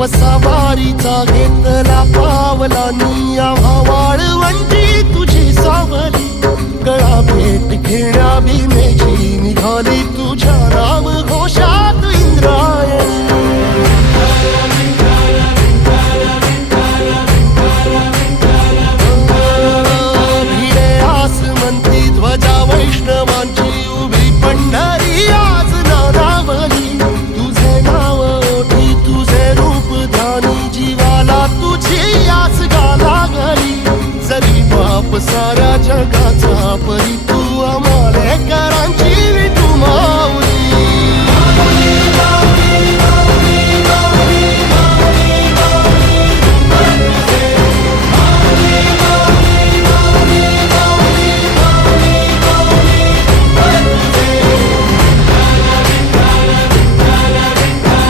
वसावारीचा घेतला पावला निया वाळवंटी तुझी सावली गळा भेट घेण्या भीमेची निघाली तुझी